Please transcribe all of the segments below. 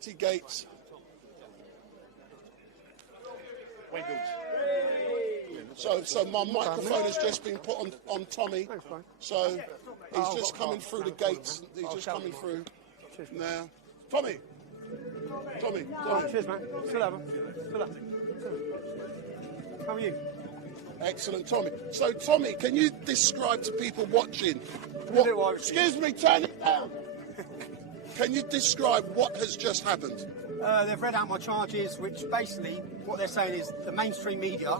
security gates. So my microphone has just been put on Tommy. So he's just coming through the gates. He's just coming through now. Tommy. Cheers, man. Still have him. How are you? Excellent, Tommy. So, Tommy, can you describe to people watching? Excuse me, turn it down. Can you describe what has just happened? They've read out my charges, which basically what they're saying is the mainstream media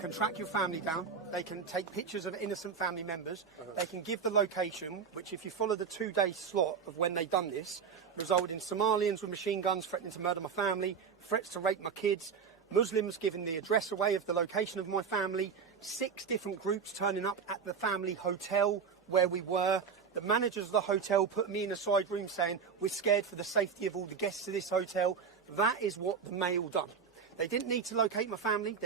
can track your family down. They can take pictures of innocent family members. They can give the location, which if you follow the 2-day slot of when they've done this, resulted in Somalians with machine guns threatening to murder my family, threats to rape my kids, Muslims giving the address away of the location of my family, 6 different groups turning up at the family hotel where we were. The managers of the hotel put me in a side room saying, we're scared for the safety of all the guests of this hotel. That is what the Mail done. They didn't need to locate my family.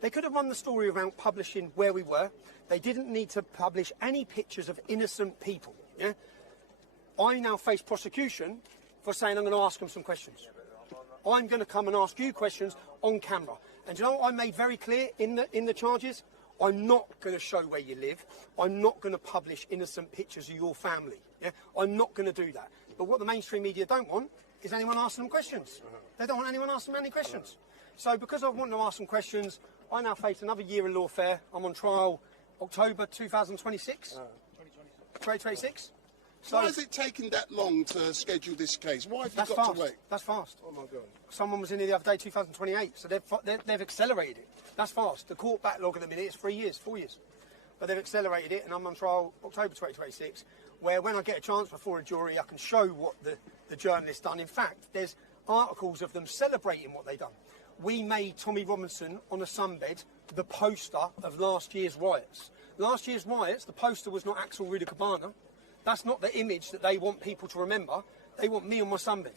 They could have run the story around publishing where we were. They didn't need to publish any pictures of innocent people. Yeah? I now face prosecution for saying I'm going to ask them some questions. I'm going to come and ask you questions on camera. And you know what I made very clear in the charges? I'm not going to show where you live. I'm not going to publish innocent pictures of your family. Yeah? I'm not going to do that. But what the mainstream media don't want is anyone asking them questions. They don't want anyone asking them any questions. So because I want to ask some questions, I now face another year in Lawfare. I'm on trial October 2026. 2026. So why is it taking that long to schedule this case? Why have you got to wait? That's fast. Oh, my God. Someone was in here the other day, 2028, so they've accelerated it. That's fast. The court backlog at the minute is 3 years, 4 years. But they've accelerated it, and I'm on trial October 2026, where when I get a chance before a jury, I can show what the journalist's done. In fact, there's articles of them celebrating what they've done. We made Tommy Robinson on a sunbed the poster of last year's riots. Last year's riots, the poster was not Axel Rudakabana. That's not the image that they want people to remember. They want me on my sunbed.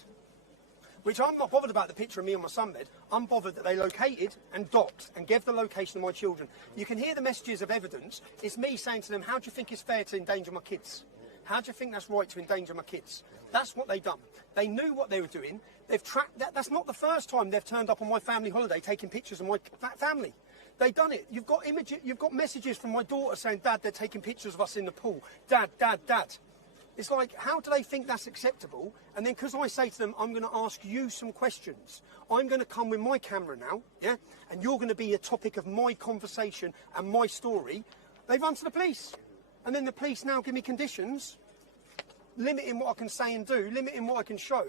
Which I'm not bothered about the picture of me on my sunbed. I'm bothered that they located and docked and gave the location of my children. You can hear the messages of evidence. It's me saying to them, how do you think it's fair to endanger my kids? How do you think that's right to endanger my kids? That's what they've done. They knew what they were doing. They've tracked that. That's not the first time they've turned up on my family holiday taking pictures of my family. They've done it. You've got images. You've got messages from my daughter saying, Dad, they're taking pictures of us in the pool. Dad, Dad, Dad. It's like, how do they think that's acceptable? And then because I say to them, I'm going to ask you some questions. I'm going to come with my camera now, yeah? And you're going to be a topic of my conversation and my story. They run to the police. And then the police now give me conditions, limiting what I can say and do, limiting what I can show.